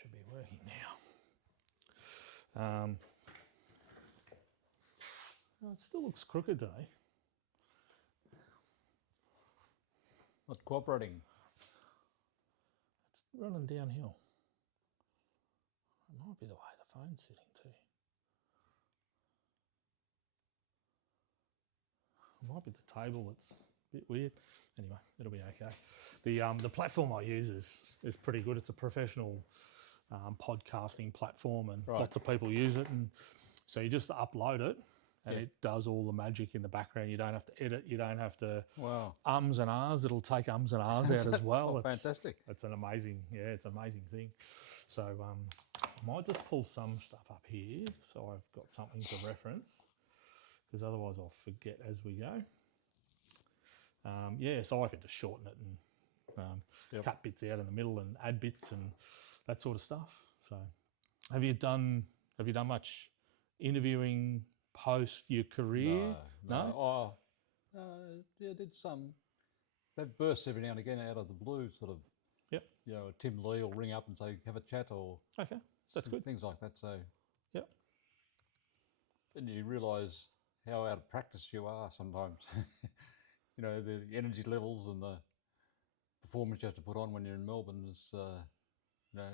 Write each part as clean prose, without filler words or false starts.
should be working now. It still looks crooked today. Not cooperating. It's running downhill. It might be the way the phone's sitting too. It might be the table that's a bit weird. Anyway, it'll be okay. The platform I use is pretty good. It's a professional podcasting platform, and lots of people use it. And so you just upload it, and it does all the magic in the background. You don't have to edit. You don't have to ums and ahs. It'll take ums and ahs out as well. Fantastic. It's an amazing, it's an amazing thing. So I might just pull some stuff up here so I've got something to reference, because otherwise I'll forget as we go. So I could just shorten it and cut bits out in the middle and add bits and that sort of stuff. So have you done much interviewing post your career? No? I did some. That bursts every now and again out of the blue, sort of. Yep. You know, Tim Lee will ring up and say, have a chat, or okay, that's good. Things like that. So yep. And you realise how out of practice you are sometimes. You know, the energy levels and the performance you have to put on when you're in Melbourne is, you know.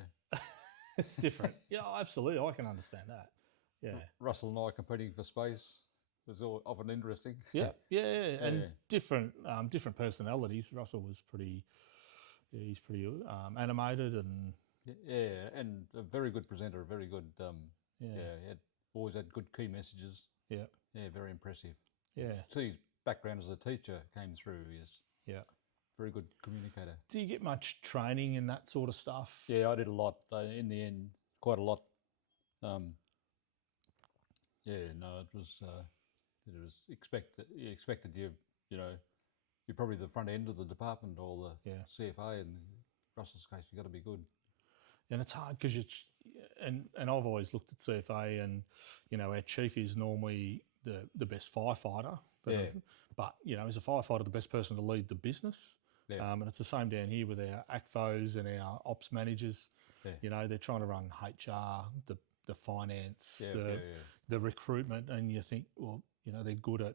It's different. Yeah, absolutely. I can understand that. Yeah. Russell and I competing for space was often interesting. Yeah. And different personalities. Russell was pretty animated and... Yeah, and a very good presenter, very good, always had good key messages. Yeah. Yeah, very impressive. Yeah. See, his background as a teacher came through. He's very good communicator. Do you get much training in that sort of stuff? Yeah, I did a lot. In the end, quite a lot. It was expected. You expected you know, you're probably the front end of the department or the CFA. In Russell's case, you got to be good. And it's hard because and I've always looked at CFA, and you know, our chief is normally the best firefighter. But you know, as a firefighter, the best person to lead the business. Yeah. And it's the same down here with our ACFOs and our ops managers. Yeah. You know, they're trying to run HR, the finance, the recruitment, and you think, well, you know, they're good at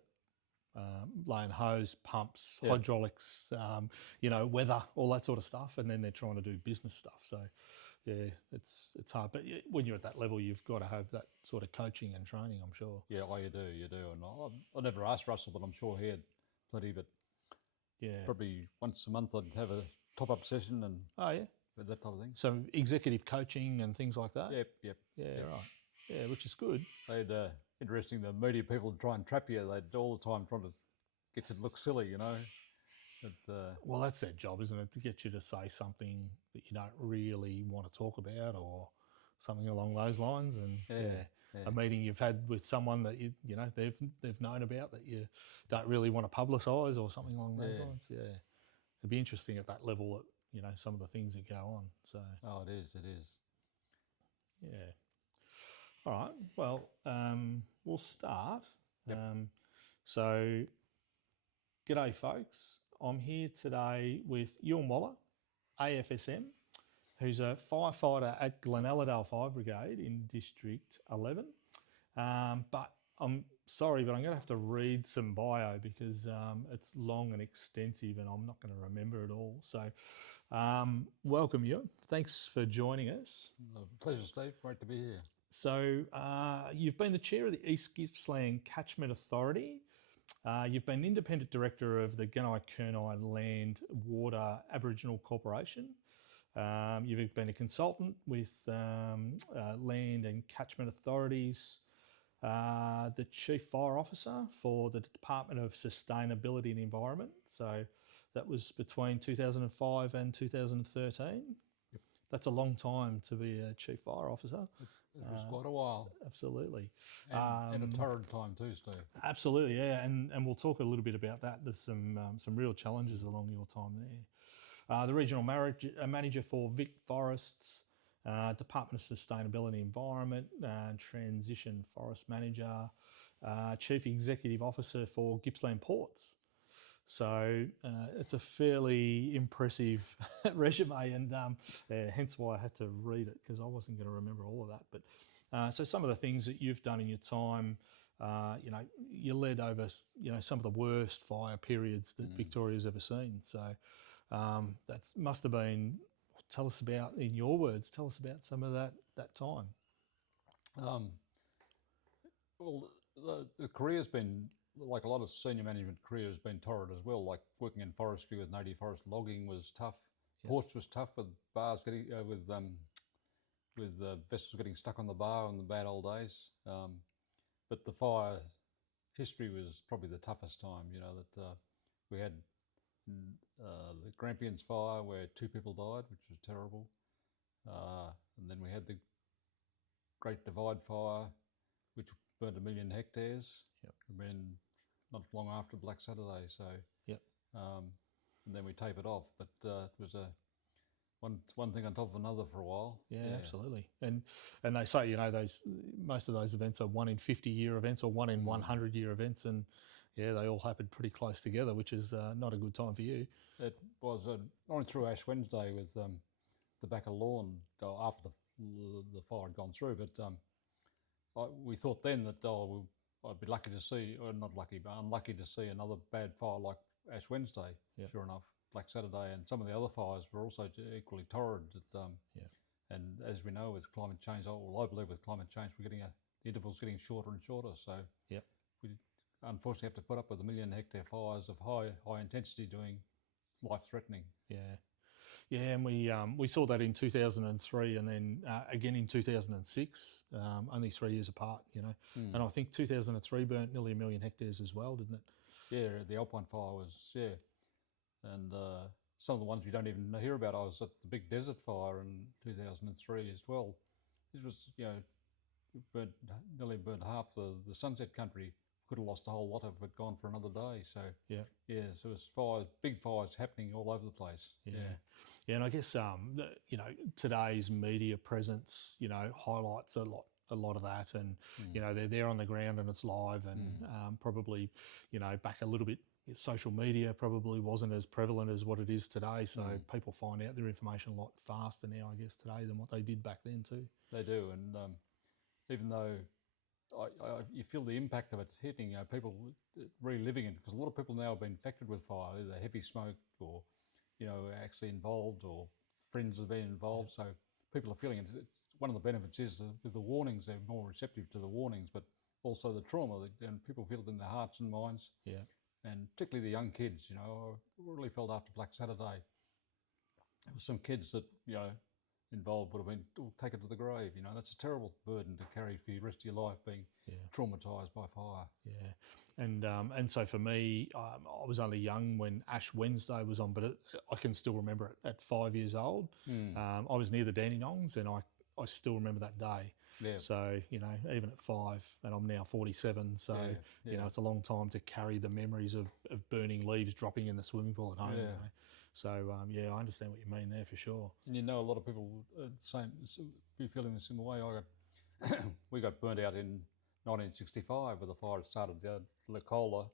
laying hose, pumps, hydraulics, you know, weather, all that sort of stuff, and then they're trying to do business stuff. So, yeah, it's hard. But when you're at that level, you've got to have that sort of coaching and training, I'm sure. Yeah, you do. And I never asked Russell, but I'm sure he had plenty. But probably once a month I'd have a top-up session and that type of thing. So executive coaching and things like that? Yep. Yeah, right. Yeah, which is good. They'd interesting, the media people try and trap you. They'd all the time trying to get you to look silly, you know. But, well, that's their job, isn't it? To get you to say something that you don't really want to talk about, or something along those lines. And a meeting you've had with someone that you know they've known about that you don't really want to publicise, or something along those lines. Yeah, it'd be interesting at that level. You know, some of the things that go on. So. Oh, it is. Yeah. All right. Well, we'll start. Yep. So, g'day, folks. I'm here today with Ewan Waller, AFSM, who's a firefighter at Glenaladale Fire Brigade in District 11. But I'm sorry, but I'm going to have to read some bio because it's long and extensive and I'm not going to remember it all. So welcome, Ewan. Thanks for joining us. Pleasure, Steve. Great to be here. So you've been the chair of the East Gippsland Catchment Authority. You've been independent director of the Gunai-Kurnai Land Water Aboriginal Corporation. You've been a consultant with Land and Catchment Authorities, the Chief Fire Officer for the Department of Sustainability and Environment. So that was between 2005 and 2013. Yep. That's a long time to be a Chief Fire Officer. It was quite a while. Absolutely. And a torrid time too, Steve. Absolutely, yeah. And we'll talk a little bit about that. There's some real challenges along your time there. The Regional Manager for Vic Forests, Department of Sustainability and Environment, Transition Forest Manager, Chief Executive Officer for Gippsland Ports. So it's a fairly impressive resume, and hence why I had to read it, because I wasn't going to remember all of that. But so some of the things that you've done in your time, you led over, some of the worst fire periods that Victoria's ever seen. So that must have been. Tell us about, in your words, tell us about some of that time. Well, the career's been, like a lot of senior management career, has been torrid as well. Like working in forestry with native forest logging was tough. Yep. Ports was tough with bars getting with vessels getting stuck on the bar in the bad old days. But the fire history was probably the toughest time. We had the Grampians fire where 2 people died, which was terrible. And then we had the Great Divide fire, which burnt 1 million hectares. Yep. And then not long after Black Saturday. So yep. And then we tape it off. But it was one thing on top of another for a while. Yeah, absolutely. And they say, most of those events are 1 in 50-year events or 1 in 100-year events, and yeah, they all happened pretty close together, which is not a good time for you. It was. I went through Ash Wednesday with the back of lawn after the fire had gone through, but we thought then that I'd be lucky to see, or not lucky, but unlucky to see another bad fire like Ash Wednesday. Yep. Sure enough, Black Saturday and some of the other fires were also equally torrid. And as we know, with climate change, I believe with climate change, we're getting the intervals getting shorter and shorter. So yep. we unfortunately have to put up with 1 million hectare fires of high intensity doing life threatening. Yeah, and we saw that in 2003, and then again in 2006, only 3 years apart. And I think 2003 burnt nearly 1 million hectares as well, didn't it? Yeah, the Alpine fire was, and some of the ones you don't even hear about. I was at the big desert fire in 2003 as well. It was, nearly burnt half the Sunset Country. Could have lost a whole lot of it, gone for another day. So so it was big fires happening all over the place. Yeah, and I guess today's media presence, highlights a lot of that, and they're there on the ground and it's live, and probably back a little bit. Social media probably wasn't as prevalent as what it is today, so people find out their information a lot faster now, I guess, today than what they did back then too. They do, and even though you feel the impact of it hitting, people reliving it, because a lot of people now have been infected with fire, either heavy smoke or, actually involved, or friends have been involved. So people are feeling it. One of the benefits is with the warnings, they're more receptive to the warnings, but also the trauma, and people feel it in their hearts and minds. Yeah. And particularly the young kids, I really felt after Black Saturday, there were some kids that, involved would have been taken to the grave. That's a terrible burden to carry for the rest of your life, being traumatised by fire. Yeah, and so for me, I was only young when Ash Wednesday was on, but I can still remember it at 5 years old. I was near the Dandenongs, and I still remember that day. Yeah. So, even at 5, and I'm now 47, so, it's a long time to carry the memories of burning leaves dropping in the swimming pool at home. Yeah. So, I understand what you mean there for sure. And a lot of people be feeling the same way. We got burnt out in 1965 with a fire that started at Lecola,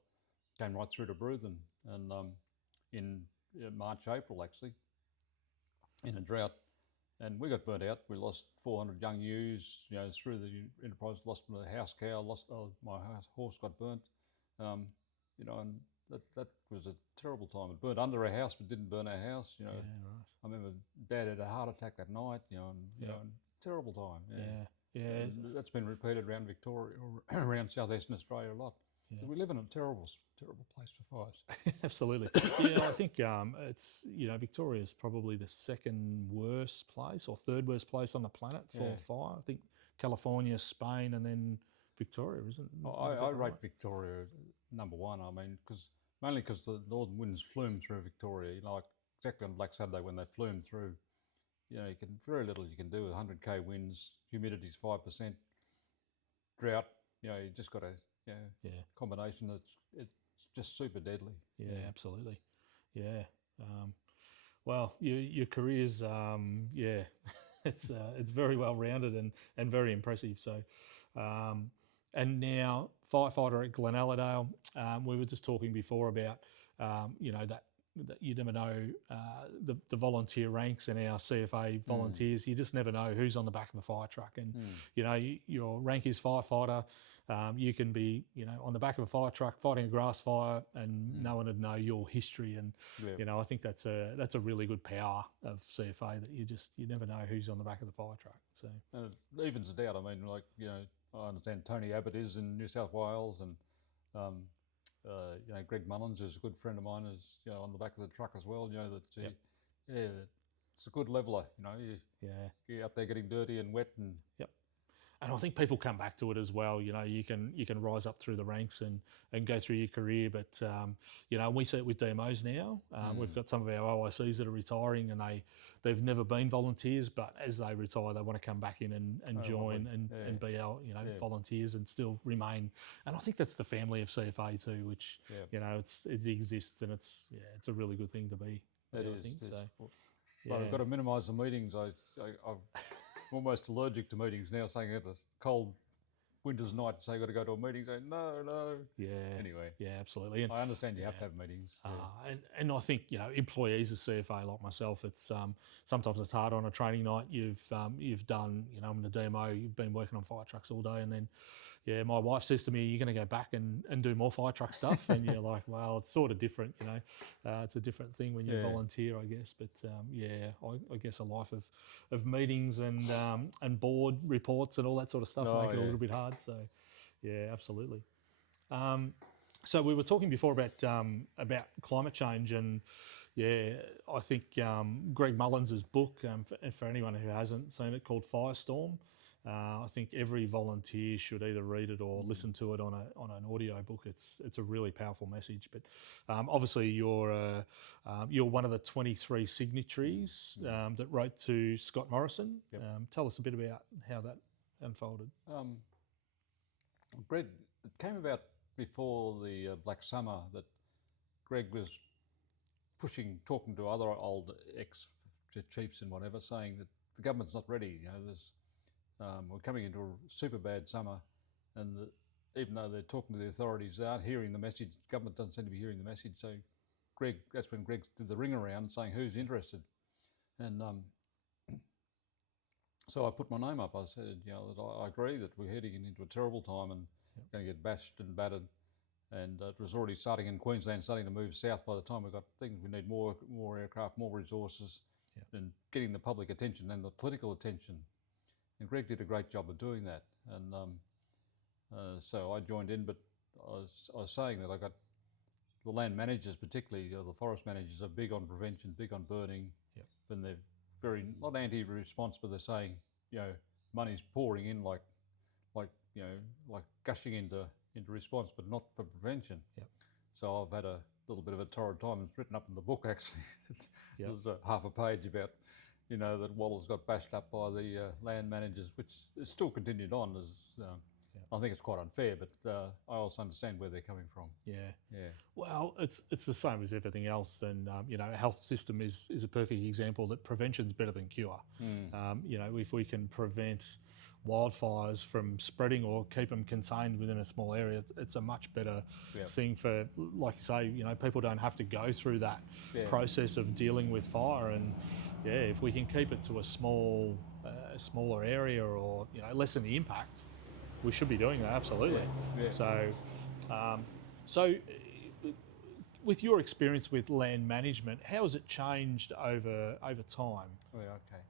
came right through to Bruthen, and in March, April actually, in a drought. And we got burnt out. We lost 400 young ewes, through the enterprise. Lost my house cow. Lost my horse got burnt. And that was a terrible time. It burned under our house, but didn't burn our house. Right. I remember Dad had a heart attack that night. And terrible time. Yeah. And that's been repeated around Victoria or around southeastern Australia a lot. Yeah. We live in a terrible place for fires. Absolutely. Yeah, I think it's, Victoria's probably the second worst place or third worst place on the planet for fire. I think California, Spain, and then Victoria, isn't it? I rate Victoria number 1. I mean, mainly because the northern winds flume through Victoria. Like exactly on Black Saturday when they flume through, very little you can do with 100k winds, humidity's 5%, drought. You just got a combination it's just super deadly. Yeah, absolutely. Yeah. Well, your career's it's very well rounded and very impressive. So, and now firefighter at Glenaladale. We were just talking before about that you never know the volunteer ranks and our CFA volunteers. You just never know who's on the back of a fire truck, and your rank is firefighter. You can be on the back of a fire truck fighting a grass fire, and no one would know your history. And I think that's a really good power of CFA, that you never know who's on the back of the fire truck. So it evens it out. I mean, I understand Tony Abbott is in New South Wales, and Greg Mullins, who's a good friend of mine, is on the back of the truck as well. It's a good leveler. You're out there getting dirty and wet, and and I think people come back to it as well. You can rise up through the ranks and go through your career, but we see it with DMOs now. We've got some of our OICs that are retiring, and they've never been volunteers, but as they retire, they want to come back in and join and be our volunteers and still remain. And I think that's the family of CFA too, which it exists, and it's a really good thing to be. It I is. think so. But I've got to minimise the meetings. I'm almost allergic to meetings now, saying it's a cold winter's night, so you've got to go to a meeting, saying no. Yeah. Anyway. Yeah, absolutely. And I understand you have to have meetings. And I think, employees of CFA like myself, it's sometimes it's hard on a training night. You've done, I'm in the DMO, you've been working on fire trucks all day, and then my wife says to me, "You're going to go back and do more fire truck stuff," and you're like, "Well, it's sort of different, it's a different thing when you volunteer, I guess." But I guess a life of meetings and board reports and all that sort of stuff make it a little bit hard. So, yeah, absolutely. So we were talking before about climate change, and I think Greg Mullins' book, for anyone who hasn't seen it, called Firestorm. I think every volunteer should either read it or listen to it on an audio book. It's a really powerful message. But obviously, you're one of the 23 signatories that wrote to Scott Morrison. Yep. Tell us a bit about how that unfolded. Greg, it came about before the Black Summer that Greg was talking to other old ex-chiefs and whatever, saying that the government's not ready. We're coming into a super bad summer, and even though they're talking to the authorities, they aren't hearing the message. Government doesn't seem to be hearing the message. So that's when Greg did the ring around saying who's interested. And so I put my name up. I said, that I agree that we're heading into a terrible time and going to get bashed and battered. And it was already starting in Queensland, starting to move south by the time we got things. We need more aircraft, more resources, and getting the public attention and the political attention. And Greg did a great job of doing that. And so I joined in, but I was saying that I got the land managers, particularly the forest managers, are big on prevention, big on burning. Yep. And they're very, not anti-response, but they're saying, money's pouring in like gushing into response, but not for prevention. Yep. So I've had a little bit of a torrid time. It's written up in the book, actually. There's half a page about, that Waller's got bashed up by the land managers, which is still continued on. I think it's quite unfair, but I also understand where they're coming from. Yeah. Yeah. Well, it's the same as everything else, and a health system is a perfect example that prevention's better than cure. If we can prevent wildfires from spreading or keep them contained within a small area, it's a much better thing for, like you say, people don't have to go through that process of dealing with fire. And if we can keep it to a smaller area, or lessen the impact, we should be doing that, absolutely. So with your experience with land management, how has it changed over time? Okay.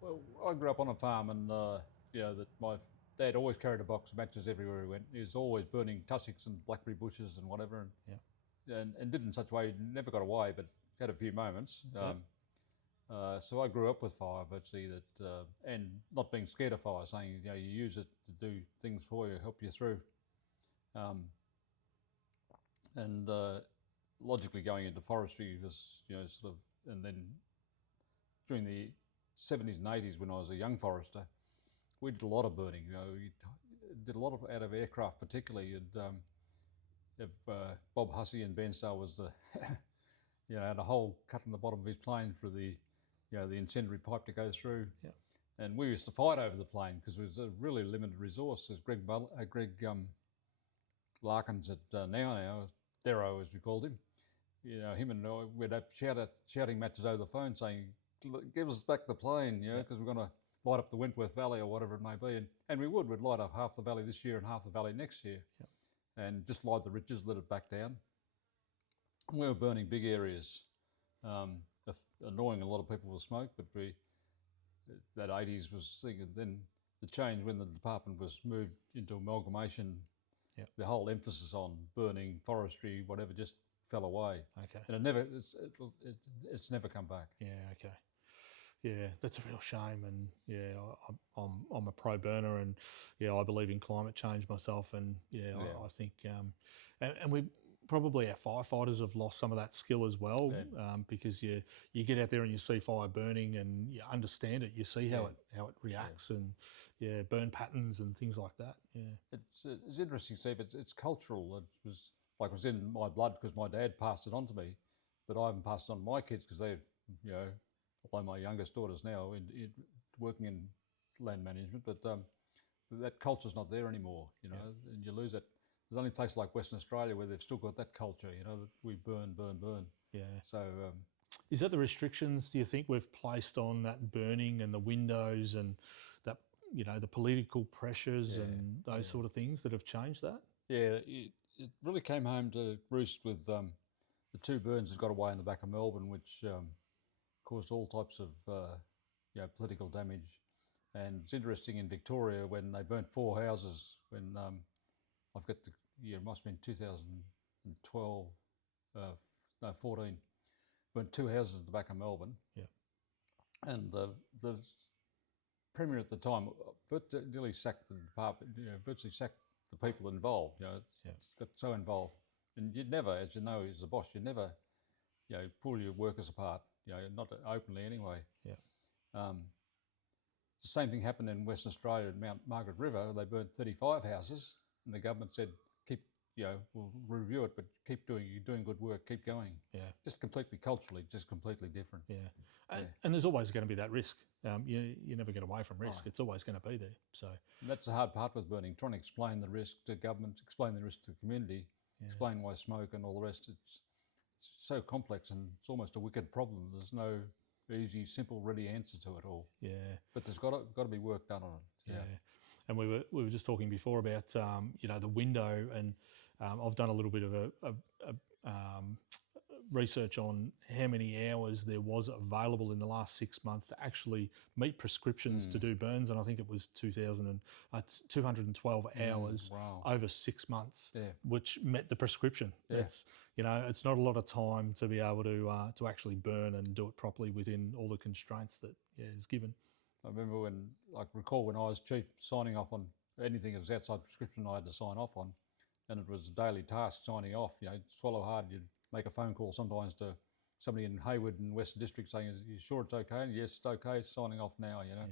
Well, I grew up on a farm, and that my dad always carried a box of matches everywhere he went. He was always burning tussocks and blackberry bushes and whatever, and did in such a way he never got away, but had a few moments. So I grew up with fire, but see that, and not being scared of fire, saying you use it to do things for you, help you through, and logically going into forestry was and then during the 70s and 80s when I was a young forester, we did a lot of burning. We did a lot of out of aircraft, particularly. Bob Hussey in Bensdale was had a hole cut in the bottom of his plane for the incendiary pipe to go through. Yeah. And we used to fight over the plane because it was a really limited resource. As Greg Larkins at Now Darrow, as we called him. You know, him and I, we'd have shouting matches over the phone saying, give us back the plane, you know, because we're going to light up the Wentworth Valley or whatever it may be. And we'd light up half the valley this year and half the valley next year. And just light the ridges, let it back down. We were burning big areas, annoying a lot of people with smoke, but that 80s was thinking. Then the change when the department was moved into amalgamation, the whole emphasis on burning, forestry, whatever, just fell away. Okay. And it's never come back. Yeah. Okay. Yeah, that's a real shame. And yeah, I'm a pro burner, and yeah, I believe in climate change myself. And yeah, I think, and we probably our firefighters have lost some of that skill as well, because you get out there and you see fire burning and you understand it, you see how it reacts and burn patterns and things like that. Yeah, it's interesting, Steve. It's cultural. It was in my blood because my dad passed it on to me, but I haven't passed it on to my kids because they, you know, although my youngest daughter's now working in land management, but that culture's not there anymore, you know, and you lose it. There's only places like Western Australia where they've still got that culture, you know, that we burn. Yeah. So, is that the restrictions, do you think, we've placed on that burning and the windows and that, you know, the political pressures and those sort of things that have changed that? Yeah, it really came home to roost with the two burns that got away in the back of Melbourne, which caused all types of you know, political damage. And it's interesting in Victoria when they burnt 4 houses when I've got the year, it must have been 2012, no, 14, burnt 2 houses at the back of Melbourne. Yeah. And the Premier at the time nearly sacked the department, you know, virtually sacked the people involved. You know, it's got so involved. And you'd never, as you know, as a boss, you never, you know, pull your workers apart, you know, not openly anyway. Yeah. The same thing happened in Western Australia at Mount Margaret River. They burnt 35 houses, and the government said, keep, you know, we'll review it, but you're doing good work, keep going. Yeah. Just completely culturally, just completely different. Yeah. And there's always going to be that risk. You never get away from risk. It's always going to be there. So and that's the hard part with burning, trying to explain the risk to government, explain the risk to the community, explain why smoke and all the rest. It's so complex and it's almost a wicked problem. There's no easy, simple, ready answer to it all. Yeah. But there's got to be work done on it. Yeah. And we were just talking before about you know, the window, and I've done a little bit of a research on how many hours there was available in the last 6 months to actually meet prescriptions to do burns, and I think it was 212 hours over 6 months, which met the prescription. It's, you know, it's not a lot of time to be able to actually burn and do it properly within all the constraints that is given. I remember I recall when I was chief, signing off on anything that was outside prescription I had to sign off on, and it was a daily task signing off. You know, swallow hard. You'd make a phone call sometimes to somebody in Hayward and Western District saying, "Are you sure it's okay?" And yes, it's okay. Signing off now. You know,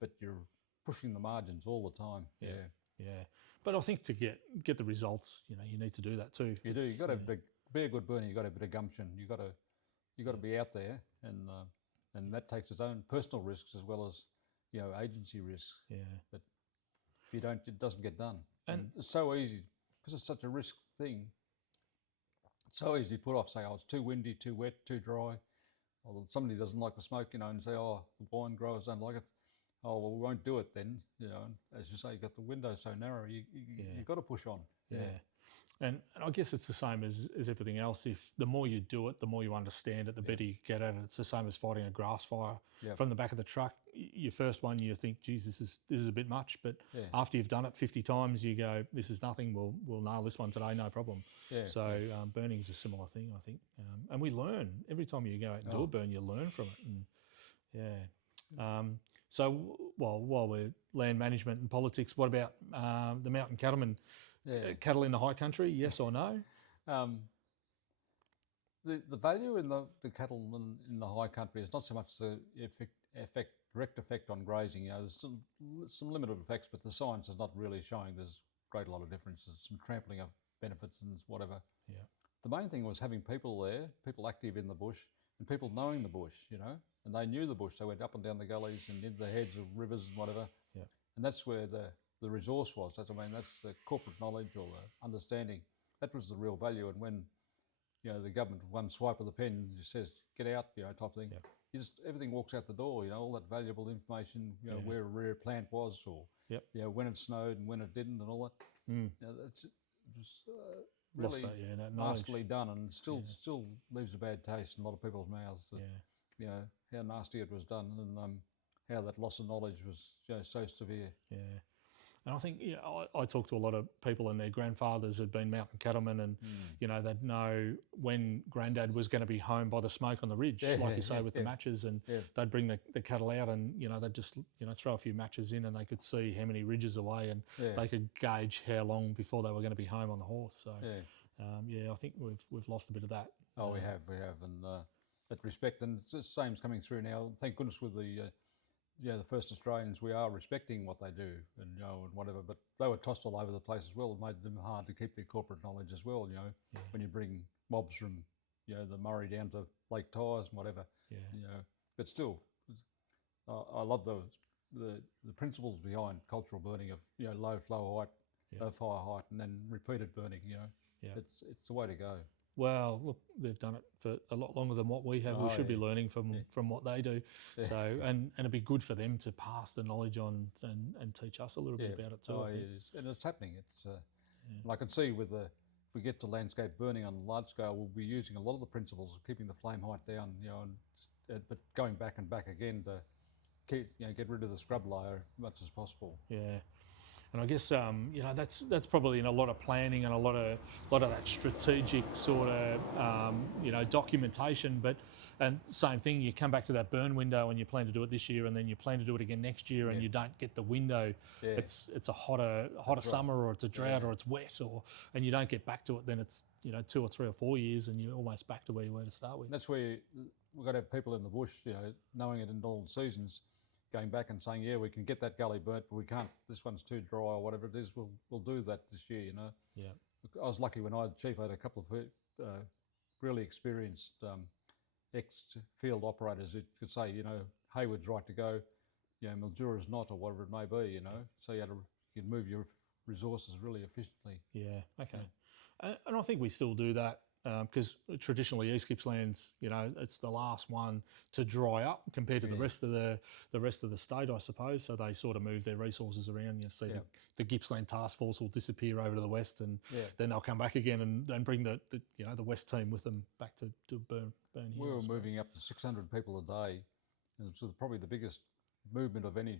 but you're pushing the margins all the time. Yeah. But I think to get the results, you know, you need to do that too. You do. You got to be a good burner. You got to have a bit of gumption. You got to be out there, and that takes its own personal risks as well as, you know, agency risks. Yeah. But if you don't, it doesn't get done. And it's so easy because it's such a risk thing. It's so easy to put off, say, oh, it's too windy, too wet, too dry. Or somebody doesn't like the smoke, you know, and say, oh, the wine growers don't like it. Oh, well, we won't do it then, you know. And as you say, you've got the window so narrow, you've got to push on. Yeah. And I guess it's the same as everything else. If the more you do it, the more you understand it, the better you get at it. It's the same as fighting a grass fire from the back of the truck. Your first one, you think, geez, this is a bit much. But after you've done it 50 times, you go, this is nothing. We'll nail this one today, no problem. So burning is a similar thing, I think. And we learn. Every time you go out and do a burn, you learn from it. And so while we're land management and politics, what about the mountain cattlemen? Cattle in the high country, yes or no? The value in the cattle in the high country is not so much the direct effect on grazing. You know, there's some limited effects, but the science is not really showing there's a great lot of differences. Some trampling of benefits and whatever. Yeah. The main thing was having people there, people active in the bush, and people knowing the bush. You know, and they knew the bush. They went up and down the gullies and into the heads of rivers and whatever. Yeah. And that's where the resource was. That's the corporate knowledge or the understanding. That was the real value. And when you know, the government, one swipe of the pen just says, get out, you know, type thing. Yep. Everything walks out the door, you know, all that valuable information, you know, Yeah. where a rare plant was, or, Yep. you know, when it snowed and when it didn't and all that. Mm. You know, that's just Lost really that, yeah, that knowledge. masterfully done, and still Yeah. still leaves a bad taste in a lot of people's mouths. That, Yeah. you know, how nasty it was done, and how that loss of knowledge was, you know, so severe. Yeah. And I think, you know, I talk to a lot of people and their grandfathers had been mountain cattlemen, and you know, they'd know when Granddad was going to be home by the smoke on the ridge, like you say, with the matches, and they'd bring the cattle out, and you know, they'd just, you know, throw a few matches in, and they could see how many ridges away, and they could gauge how long before they were going to be home on the horse. So I think we've lost a bit of that. Oh, we have, and that respect, and it's the same's coming through now. Thank goodness with the the first Australians, we are respecting what they do, and you know, and whatever. But they were tossed all over the place as well. It made them hard to keep their corporate knowledge as well. You know, when you bring mobs from, you know, the Murray down to Lake Tyers and whatever. You know, but still, I love the principles behind cultural burning of, you know, low flow height, low fire height, and then repeated burning. You know, it's the way to go. Well, look, they've done it for a lot longer than what we have. We should be learning from what they do. So, and it'd be good for them to pass the knowledge on and teach us a little bit about it too. I think. It is. And it's happening. It's and I can see with if we get to landscape burning on a large scale, we'll be using a lot of the principles of keeping the flame height down. You know, and but going back and back again to keep, you know, get rid of the scrub layer as much as possible. Yeah. And I guess you know, that's probably in a lot of planning and a lot of that strategic sort of you know, documentation. But and same thing, you come back to that burn window and you plan to do it this year, and then you plan to do it again next year, and you don't get the window. It's a hotter summer, or it's a drought, or it's wet, and you don't get back to it. Then it's, you know, 2 or 3 or 4 years, and you're almost back to where you were to start with. And that's where we've got to have people in the bush, you know, knowing it in all seasons, going back and saying, yeah, we can get that gully burnt, but we can't, this one's too dry or whatever it is, we'll do that this year, you know. Yeah. I was lucky when I had chief, I had a couple of really experienced ex-field operators who could say, you know, Hayward's right to go, you know, Mildura's not, or whatever it may be, you know. So you can move your resources really efficiently. Yeah, okay. And I think we still do that. Because traditionally East Gippsland's, you know, it's the last one to dry up compared to the rest of the state, I suppose. So they sort of move their resources around. You see, the Gippsland Task Force will disappear over to the west, and then they'll come back again and bring the you know, the west team with them back to burn here. We were moving up to 600 people a day, and it was probably the biggest movement of any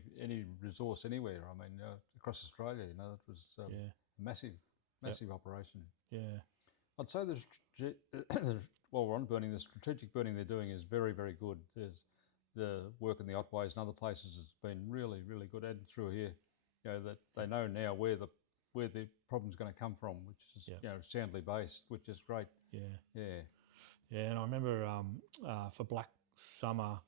resource anywhere. I mean, across Australia, you know, it was a massive operation. Yeah. I'd say while we're on burning, the strategic burning they're doing is very, very good. There's the work in the Otways and other places has been really, really good. And through here, you know, that they know now where the problem's going to come from, which is you know, soundly based, which is great. Yeah. And I remember for Black Summer,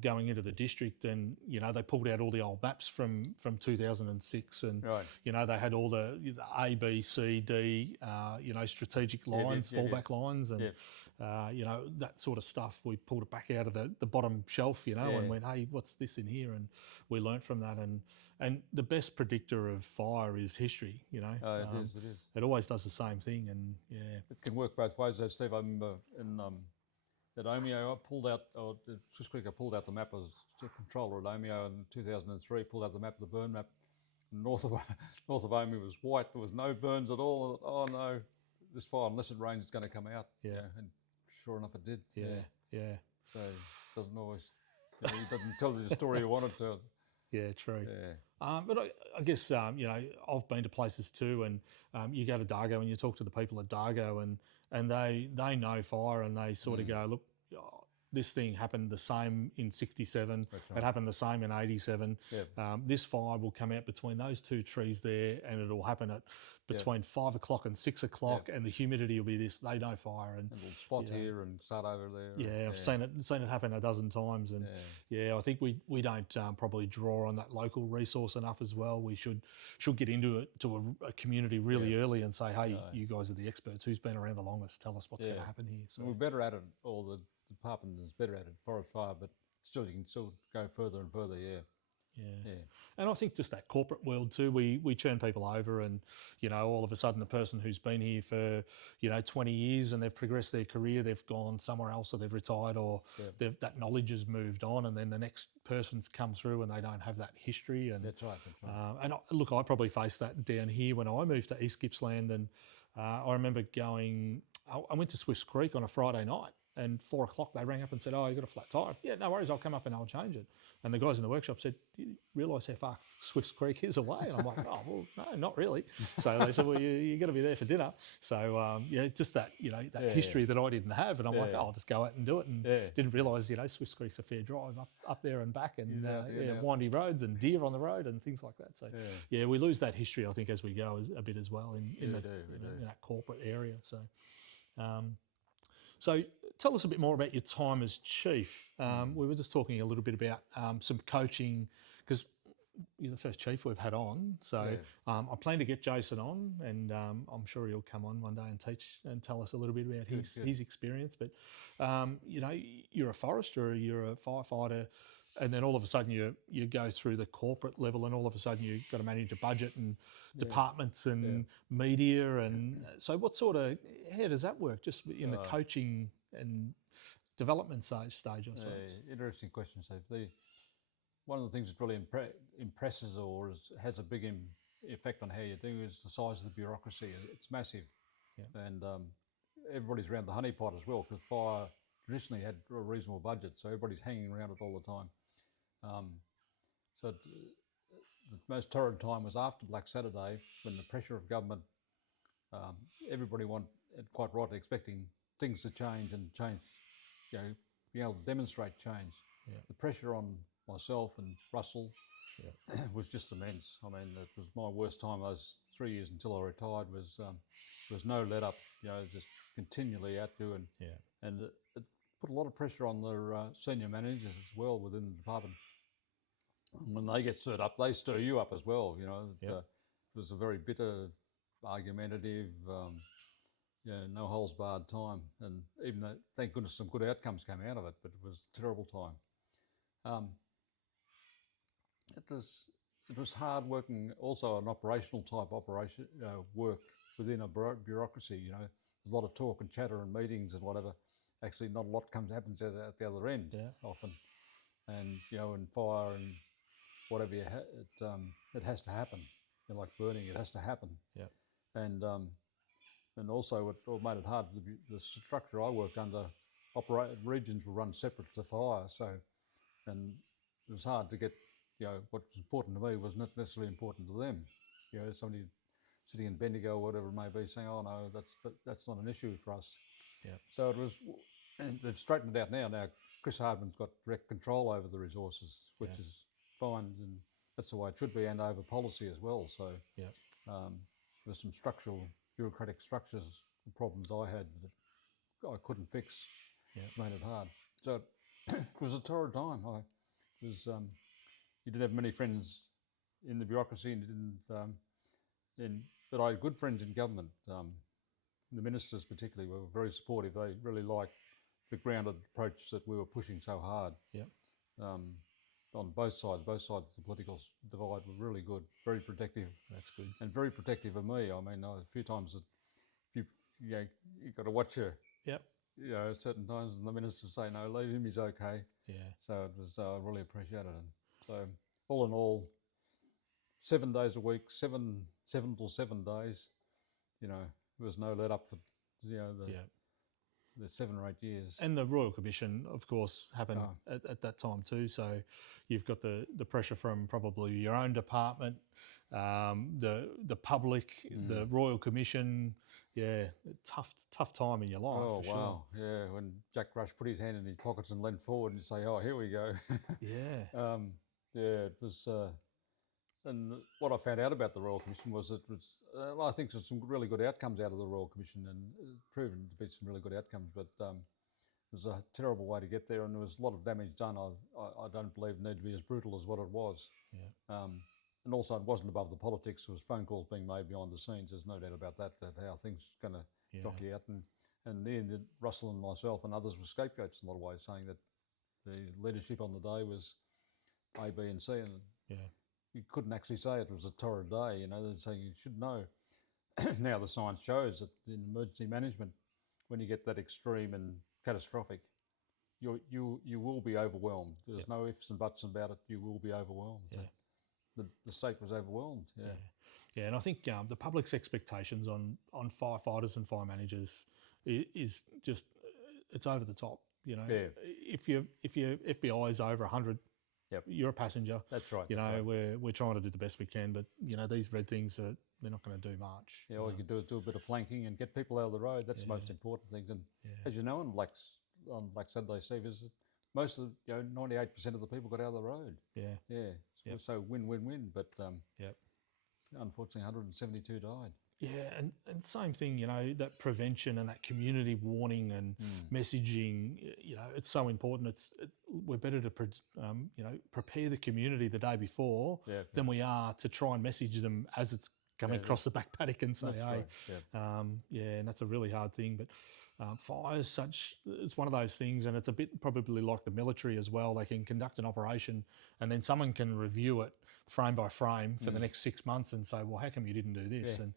going into the district, and you know, they pulled out all the old maps from 2006, and you know, they had all the A, B, C, D, you know, strategic lines, fallback lines, and you know, that sort of stuff. We pulled it back out of the bottom shelf, you know, and went, hey, what's this in here? And we learnt from that, and the best predictor of fire is history, you know. It is. It always does the same thing, and it can work both ways though, Steve. I remember at Omeo, I pulled out the map as controller at Omeo in 2003, pulled out the map, the burn map. North of Omeo was white, there was no burns at all. Oh no, this fire, unless it rains, it's going to come out. Yeah. And sure enough it did. Yeah. So it doesn't always, you know, it doesn't tell you the story you want it to. Yeah, true. Yeah. But I guess, you know, I've been to places too, and you go to Dargo and you talk to the people at Dargo, and they know fire, and they sort of go, look, this thing happened the same in 67, it happened the same in 87. This fire will come out between those two trees there, and it'll happen at between 5 o'clock and 6 o'clock, and the humidity will be this. They know fire, and little spot here and start over there. Yeah, I've seen it happen a dozen times, and I think we don't probably draw on that local resource enough as well. We should get into it to a community really early and say, hey, you guys are the experts. Who's been around the longest? Tell us what's going to happen here. So we're better at it, or the department is better at it, forest fire, but still you can still go further and further. Yeah. And I think just that corporate world too, we churn people over and, all of a sudden the person who's been here for, 20 years and they've progressed their career, they've gone somewhere else or they've retired or that knowledge has moved on, and then the next person's come through and they don't have that history. And That's right. look, I probably faced that down here when I moved to East Gippsland, and I remember I went to Swifts Creek on a Friday night. And 4 o'clock, they rang up and said, "Oh, you got a flat tyre." Yeah, no worries, I'll come up and I'll change it. And the guys in the workshop said, "Do you realise how far Swifts Creek is away?" And I'm like, "Oh, well, no, not really." So they said, "Well, you got to be there for dinner." So just that, that history that I didn't have, and I'm like, "Oh, I'll just go out and do it." And didn't realise, Swifts Creek's a fair drive up there and back, and windy roads and deer on the road and things like that. So we lose that history, I think, as we go a bit as well in that corporate area. So. So tell us a bit more about your time as chief. We were just talking a little bit about some coaching, because you're the first chief we've had on. So I plan to get Jason on, and I'm sure he'll come on one day and teach and tell us a little bit about his experience. But, you're a forester, you're a firefighter, and then all of a sudden you go through the corporate level, and all of a sudden you've got to manage a budget and departments and media. And so how does that work, just in the coaching and development stage, I suppose? Interesting question, Steve. One of the things that really impresses or has a big effect on how you do is the size of the bureaucracy. It's massive. And everybody's around the honeypot as well, because fire traditionally had a reasonable budget, so everybody's hanging around it all the time. The most torrid time was after Black Saturday, when the pressure of government, everybody quite rightly expecting things to change and change, being able to demonstrate change. The pressure on myself and Russell was just immense. I mean, it was my worst time. Those 3 years until I retired was no let up. Just continually out doing, and it put a lot of pressure on the senior managers as well within the department. When they get stirred up, they stir you up as well. It was a very bitter, argumentative, no holes barred time. And even though, thank goodness, some good outcomes came out of it, but it was a terrible time. It was hard working, also an operational type operation work within a bureaucracy. There's a lot of talk and chatter and meetings and whatever. Actually, not a lot happens at the other end often. And in fire and whatever it has to happen. Like burning, it has to happen. And also what made it hard, the structure I worked under, regions were run separate to fire. So, and it was hard to get, what was important to me was not necessarily important to them. Somebody sitting in Bendigo or whatever it may be saying, "Oh no, that's not an issue for us." So it was, and they've straightened it out now. Now Chris Hardman's got direct control over the resources, which is fine, and that's the way it should be, and over policy as well. So there's some structural, bureaucratic structures, problems I had that I couldn't fix. It's made it hard. So it was a torrid time. You didn't have many friends in the bureaucracy, and you didn't. But I had good friends in government. The ministers particularly were very supportive. They really liked the grounded approach that we were pushing so hard. On both sides of the political divide were really good, very protective. That's good. And very protective of me. I mean, a few times you've got to watch her. At certain times, and the ministers say, "No, leave him, he's okay." So it was, I really appreciated it. So all in all, 7 days a week, seven till 7 days, there was no let up for, the 7 or 8 years. And the Royal Commission, of course, happened at that time too. So you've got the pressure from probably your own department, the public, the Royal Commission. Tough time in your life. Oh, for wow. Sure. Yeah, when Jack Rush put his hand in his pockets and leant forward and say, "Oh, here we go." It was... and what I found out about the Royal Commission was it was, I think there's some really good outcomes out of the Royal Commission, and proven to be some really good outcomes, but it was a terrible way to get there, and there was a lot of damage done. I don't believe it needed to be as brutal as what it was. And also it wasn't above the politics. There was phone calls being made behind the scenes. There's no doubt about that how things are going to jockey out. And in the end, Russell and myself and others were scapegoats in a lot of ways, saying that the leadership on the day was A, B and C, and You couldn't actually say it was a torrid day. You know, they're saying you should know. Now the science shows that in emergency management, when you get that extreme and catastrophic, you will be overwhelmed. There's no ifs and buts about it. You will be overwhelmed. The state was overwhelmed. Yeah, and I think the public's expectations on firefighters and fire managers is just, it's over the top. You know, if your FBI is over 100, you're a passenger. That's right. You know, we're trying to do the best we can, but you know, these red things they're not going to do much. Yeah, all you can do is do a bit of flanking and get people out of the road. That's the most important thing. And as you know, on Black Saturday Stevens, most of 98% of the people got out of the road. So win-win-win. But unfortunately, 172 died. Yeah, and same thing, you know, that prevention and that community warning and messaging, you know, it's so important. We're better to prepare the community the day before than we are to try and message them as it's coming across the back paddock and say, and that's a really hard thing. But fire is it's one of those things, and it's a bit probably like the military as well. They can conduct an operation and then someone can review it frame by frame for the next 6 months and say, well, how come you didn't do this? And,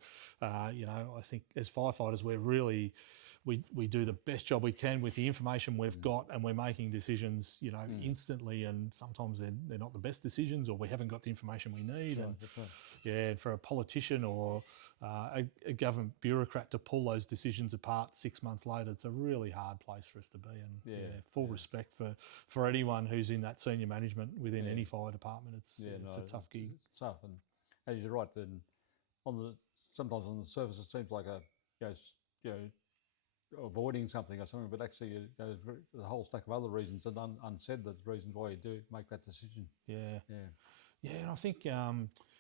you know, I think as firefighters, we do the best job we can with the information we've got, and we're making decisions, you know, instantly, and sometimes they're not the best decisions, or we haven't got the information we need. And for a politician or a government bureaucrat to pull those decisions apart 6 months later, it's a really hard place for us to be. And full respect for anyone who's in that senior management within any fire department. It's a tough gig. It's tough, and as you're right, then sometimes on the surface it seems like avoiding something or something, but actually there's a whole stack of other reasons and unsaid the reasons why you do make that decision. And I think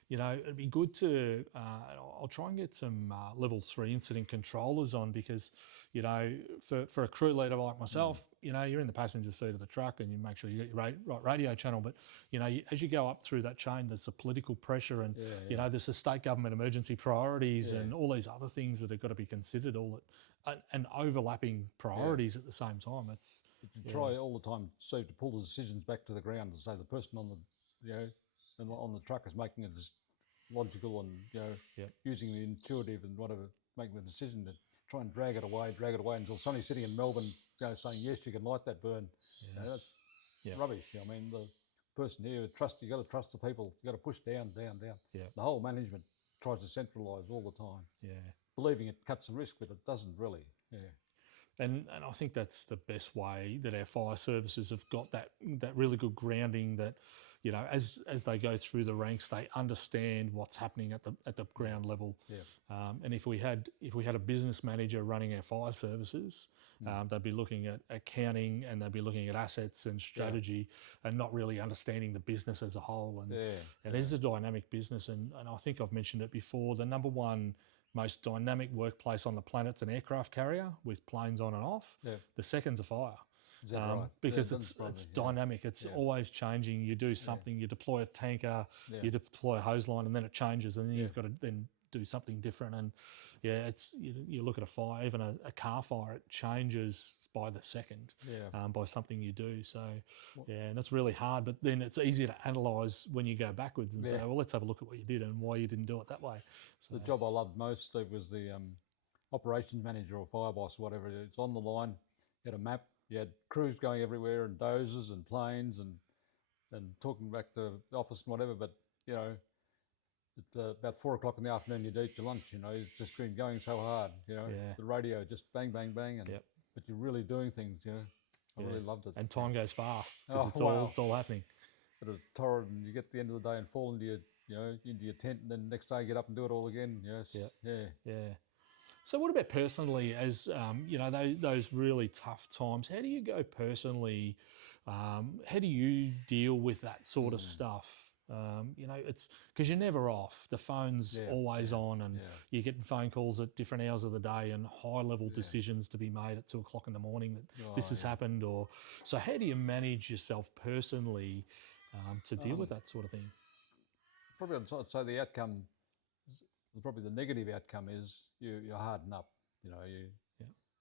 you know, it'd be good to I'll try and get some level 3 incident controllers on, because you know, for a crew leader like myself, you know, you're in the passenger seat of the truck and you make sure you get your right radio channel, but you know, as you go up through that chain, there's the political pressure, and you know, there's the state government emergency priorities and all these other things that have got to be considered, and overlapping priorities at the same time. It's try all the time to pull the decisions back to the ground and say the person on the truck is making it logical and using the intuitive and whatever, making the decision to try and drag it away until somebody's sitting in Melbourne, saying yes, you can light that burn. That's rubbish. I mean, the person here, you got to trust the people. You got to push down. The whole management tries to centralise all the time. Believing it cuts the risk, but it doesn't really. And I think that's the best way that our fire services have got that really good grounding, that you know, as they go through the ranks, they understand what's happening at the ground level. And if we had a business manager running our fire services, they'd be looking at accounting, and they'd be looking at assets and strategy, and not really understanding the business as a whole. And it is a dynamic business, and I think I've mentioned it before. The number one most dynamic workplace on the planet's an aircraft carrier with planes on and off. The second's a fire. Is that right? Because it's dynamic. It's always changing. You do something, you deploy a tanker, you deploy a hose line, and then it changes, and then you've got to then do something different. And it's you look at a fire, even a car fire, it changes by the second, by something you do. So and that's really hard. But then it's easier to analyse when you go backwards and say, well, let's have a look at what you did and why you didn't do it that way. So, the job I loved most, Steve, was the operations manager or fire boss, whatever. It's on the line. You had a map. You had crews going everywhere, and dozers and planes, and talking back to the office and whatever. But you know, at about 4 o'clock in the afternoon, you'd eat your lunch. You know, it's just been going so hard. You know, the radio just bang, bang, bang, and but you're really doing things. You know, I really loved it. And time goes fast because it's all happening. But it's torrid, and you get to the end of the day and fall into your tent, and then next day you get up and do it all again. So what about personally, as you know, those really tough times? How do you go personally? How do you deal with that sort of stuff? You know, it's because you're never off. The phone's always on, and you're getting phone calls at different hours of the day, and high-level decisions to be made at 2 o'clock in the morning that this has happened. Or so, how do you manage yourself personally to deal with that sort of thing? Probably I'd say the outcome. Probably the negative outcome is you harden up. You know,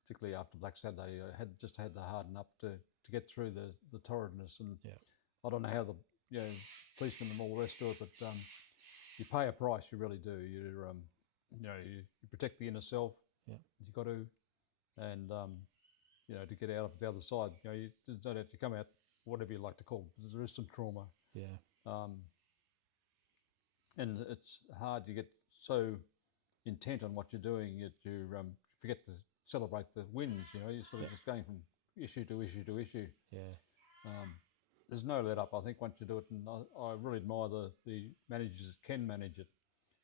particularly after Black Saturday, you had to harden up to get through the torridness. And I don't know how policemen and all the rest do it, but you pay a price. You really do. You protect the inner self. Yeah. You got to, and to get out of the other side. You don't have to come out, whatever you like to call it. There is some trauma. Yeah. And it's hard. You get so intent on what you're doing that you forget to celebrate the wins. You're sort of just going from issue to issue to issue. Yeah. There's no let up. I think once you do it, and I really admire the managers that can manage it.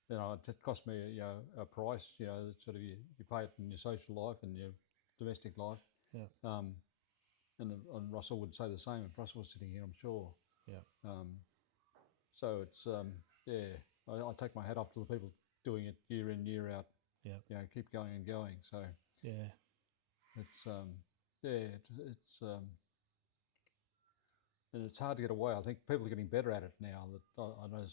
It cost me a price. That sort of you pay it in your social life and your domestic life. Yeah. And Russell would say the same. If Russell was sitting here, I'm sure. Yeah. So it's I take my hat off to the people doing it year in, year out. Yeah. Keep going and going. So yeah, it's and it's hard to get away. I think people are getting better at it now. That I know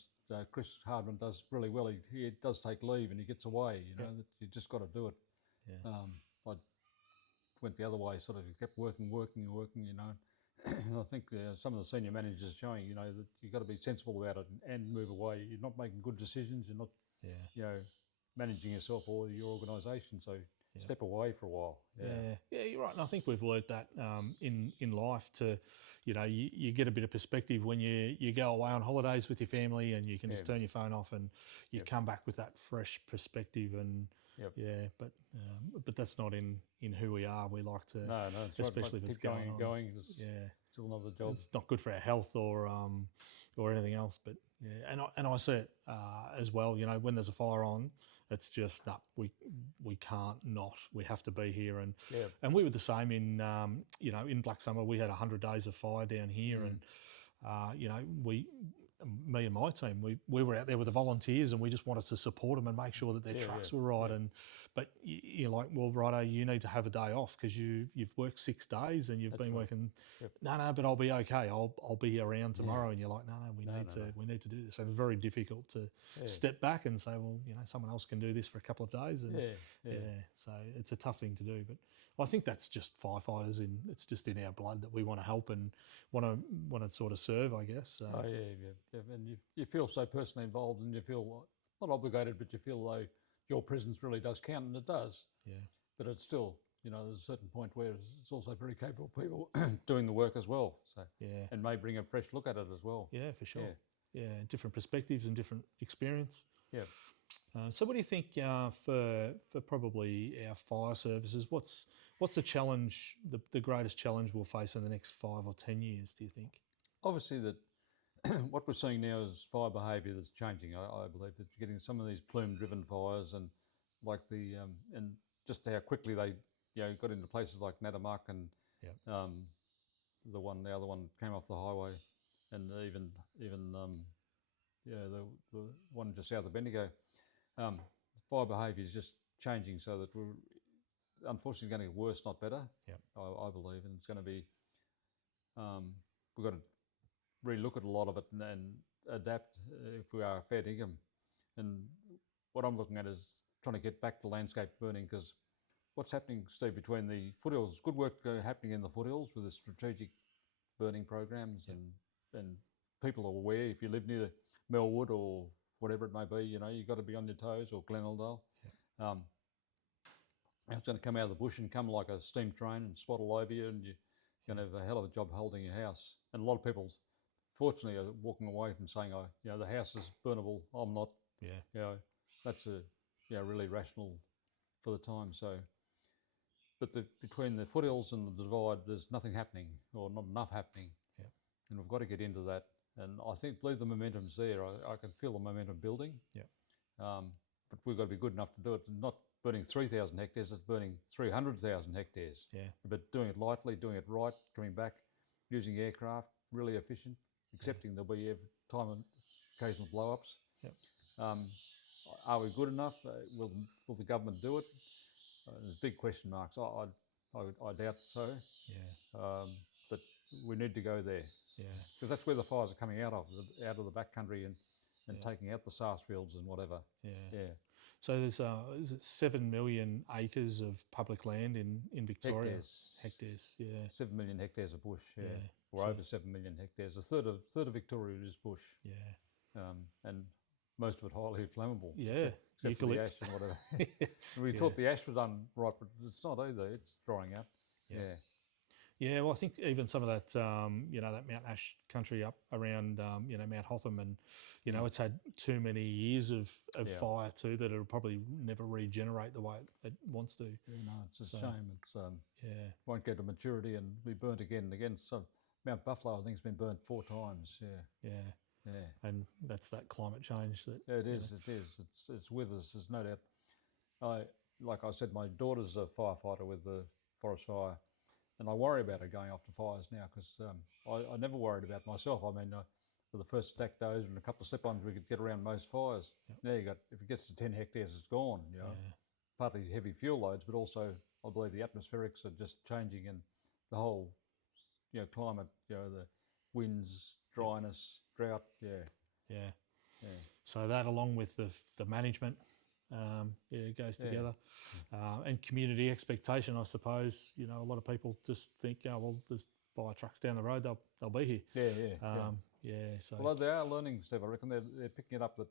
Chris Hardman does really well. He does take leave and he gets away. That you just got to do it. Yeah. I went the other way, sort of kept working. And I think some of the senior managers are showing, that you've got to be sensible about it and move away. You're not making good decisions. You're not, managing yourself or your organisation. So step away for a while. Yeah, you're right. And I think we've learned that in life to, you get a bit of perspective when you go away on holidays with your family and you can just turn your phone off and you come back with that fresh perspective and. Yep. But that's not in who we are. We like to, especially if it's going on. It's still another job. It's not good for our health or anything else. But and I see it as well. When there's a fire on, it's just we can't not. We have to be here. And we were the same in in Black Summer. We had 100 days of fire down here, and me and my team, we were out there with the volunteers and we just wanted to support them and make sure that their trucks were right. But you're like, well, righto, you need to have a day off because you've worked 6 days and you've been working. No, but I'll be okay. I'll be around tomorrow. And you're like, no, we need to do this. And it's very difficult to step back and say, well, someone else can do this for a couple of days. And so it's a tough thing to do. But I think that's just firefighters. It's just in our blood that we want to help and want to sort of serve, I guess. So. And you feel so personally involved, and you feel not obligated, but you feel though your presence really does count, and it does. Yeah. But it's still, there's a certain point where it's also very capable people doing the work as well. So and may bring a fresh look at it as well. Yeah, for sure. Yeah, different perspectives and different experience. Yeah. So what do you think for probably our fire services? What's the challenge, the greatest challenge we'll face in the next 5 or 10 years, do you think? Obviously that what we're seeing now is fire behaviour that's changing. I believe that you're getting some of these plume-driven fires and like and just how quickly they got into places like Natamuck and the other one came off the highway, and even the one just south of Bendigo. Fire behaviour is just changing, so that we're unfortunately going to get worse, not better. I believe, and it's going to be we've got to relook at a lot of it and adapt if we are a fair dinkum. And what I'm looking at is trying to get back to landscape burning, because what's happening, Steve, between the foothills, good work happening in the foothills with the strategic burning programs, and people are aware. If you live near Melwood or whatever it may be, you've got to be on your toes, or Glenaladale. It's going to come out of the bush and come like a steam train and swaddle over you, and you're going to have a hell of a job holding your house. And a lot of people, fortunately, are walking away from saying, the house is burnable, I'm not. That's really rational for the time. So, but between the foothills and the divide, there's nothing happening, or not enough happening. And we've got to get into that. And I believe the momentum's there. I can feel the momentum building. But we've got to be good enough to do it. Not burning 3,000 hectares, it's burning 300,000 hectares. But doing it lightly, doing it right, coming back, using aircraft, really efficient, accepting there'll be occasional blow-ups. Are we good enough? Will the government do it? There's big question marks. I doubt so. But we need to go there. Because that's where the fires are coming out of the backcountry and taking out the SARS fields and whatever. So there's is it 7 million acres of public land in Victoria? Hectares, yeah. 7 million hectares of bush, yeah. Yeah. Or So- over 7 million hectares. A third of Victoria is bush. Yeah. And most of it highly flammable. Yeah. Except for the ash and whatever. And we thought the ash was done right, but it's not either. It's drying out. Yeah. Yeah. Yeah, well, I think even some of that, that Mount Ash country up around, Mount Hotham, and it's had too many years of fire too that it'll probably never regenerate the way it wants to. Yeah, no, it's a shame. It's Yeah, won't get to maturity and be burnt again and again. So Mount Buffalo, I think, has been burnt 4 times. Yeah. yeah, Yeah. and that's that climate change that. Yeah, it is. It is. It's with us. There's no doubt. Like I said, my daughter's a firefighter with the forest fire. And I worry about her going off to fires now because I never worried about myself. I mean, for the first stack days and a couple of slip-ons, we could get around most fires. Yep. Now if it gets to 10 hectares, it's gone. Partly heavy fuel loads, but also I believe the atmospherics are just changing and the whole, climate, the winds, dryness, drought. Yeah. Yeah. So that, along with the management, it goes together, and community expectation. I suppose a lot of people just think, oh well, there's fire trucks down the road, they'll be here. Yeah. So Well, they are learning, Steve. I reckon they're picking it up that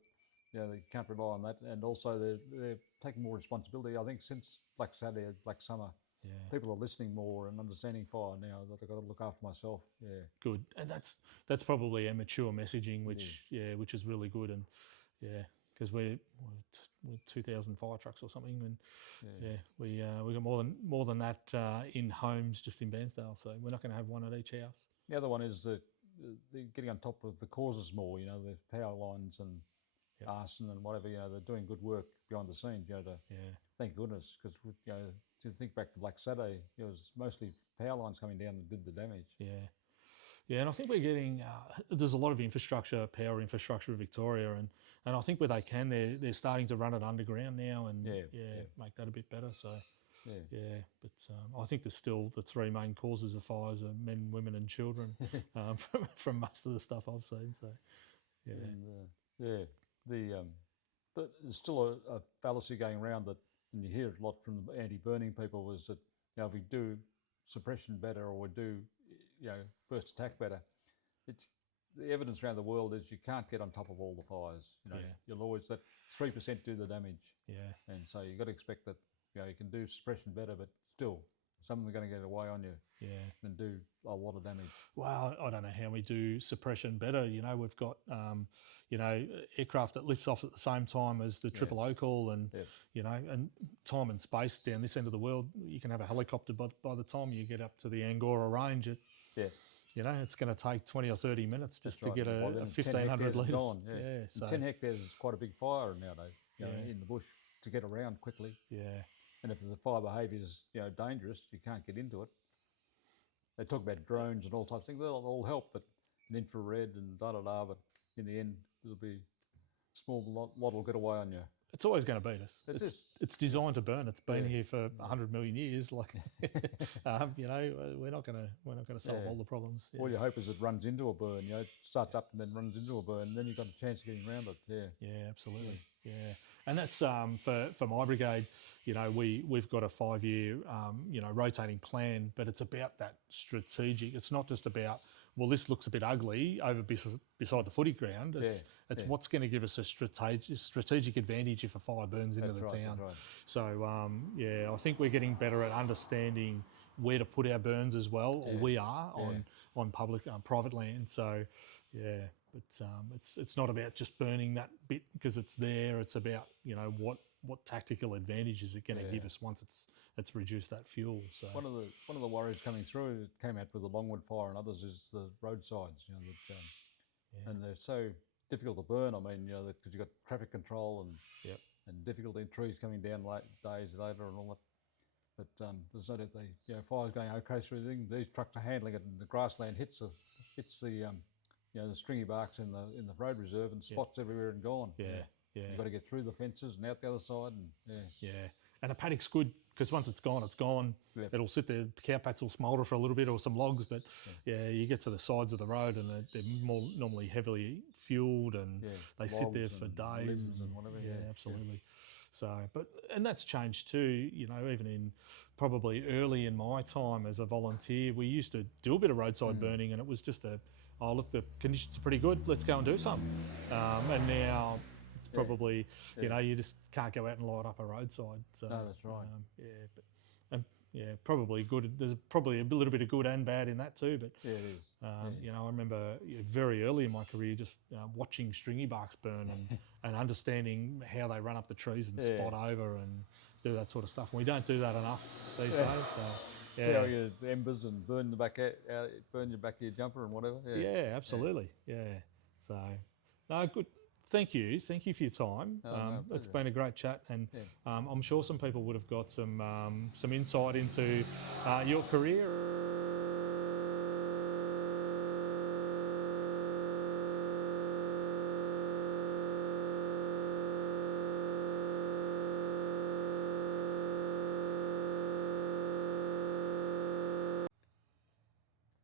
they can't rely on that, and also they're taking more responsibility. I think since Black Saturday, Black Summer, people are listening more and understanding fire now that I've got to look after myself. Yeah. Good, and that's probably a mature messaging, which is really good, and because we're 2,000 fire trucks or something, and we got more than that in homes just in Bairnsdale, so we're not going to have one at each house. The other one is that they're getting on top of the causes more. The power lines and arson and whatever. They're doing good work behind the scenes. Thank goodness, because to think back to Black Saturday, it was mostly power lines coming down that did the damage. Yeah, and I think we're getting there's a lot of power infrastructure in Victoria, and I think where they can, they're starting to run it underground now, and make that a bit better. So but I think there's still the 3 main causes of fires are men, women, and children from most of the stuff I've seen. So but there's still a fallacy going around that, and you hear it a lot from the anti-burning people, was that if we do suppression better or we do first attack better, the evidence around the world is you can't get on top of all the fires. You'll always, that 3% do the damage. And so you've got to expect that you can do suppression better, but still some of them are going to get away on you and do a lot of damage. Well, I don't know how we do suppression better. We've got aircraft that lifts off at the same time as the triple O call, and and time and space down this end of the world. You can have a helicopter, but by the time you get up to the Angora range, it's going to take 20 or 30 minutes just to get a 1,500 litres. So 10 hectares is quite a big fire nowadays, in the bush, to get around quickly. And if the fire behaviour is dangerous, you can't get into it. They talk about drones and all types of things. They'll all help, but an infrared and da-da-da, but in the end, it'll be a small lot will get away on you. It's always going to beat us. It's designed to burn. It's been here for 100 million years. Like, we're not going to solve all the problems. All you hope is it runs into a burn. It starts up and then runs into a burn, and then you've got a chance of getting around it. Yeah, absolutely. Yeah, and that's for my brigade. We've got a 5-year rotating plan, but it's about that strategic. It's not just about, well, this looks a bit ugly over beside the footy ground. It's what's going to give us a strategic advantage if a fire burns into the town. Right. So I think we're getting better at understanding where to put our burns as well, or we are on public private land. So but it's not about just burning that bit because it's there. It's about what tactical advantage is it going to give us once it's reduced that fuel. So one of the worries coming through, it came out with the Longwood fire and others, is the roadsides. And they're so difficult to burn. I mean, because you've got traffic control and difficulty in trees coming down days later and all that. But there's no doubt fire's going okay through the thing. These trucks are handling it, and the grassland hits the the stringy barks in the road reserve and spots everywhere and gone. You've got to get through the fences and out the other side. And and a paddock's good because once it's gone, it's gone. It'll sit there. Cowpats will smoulder for a little bit, or some logs. But you get to the sides of the road and they're more normally heavily fueled, and they sit there for days. And whatever. Absolutely. And that's changed too. You know, even in probably early in my time as a volunteer, we used to do a bit of roadside burning, and it was just oh look, the conditions are pretty good. Let's go and do some. And now it's probably you know, you just can't go out and light up a roadside. So No, that's right. probably good. There's probably a little bit of good and bad in that too. But Yeah, it is. you know, I remember very early in my career just watching stringy barks burn and understanding how they run up the trees and spot over and do that sort of stuff. And we don't do that enough these days. So, See how you embers and burn the back out, burn your back of your jumper and whatever. Yeah, absolutely. Yeah. So, no, good. Thank you for your time. It's been a great chat, and I'm sure some people would have got some insight into your career.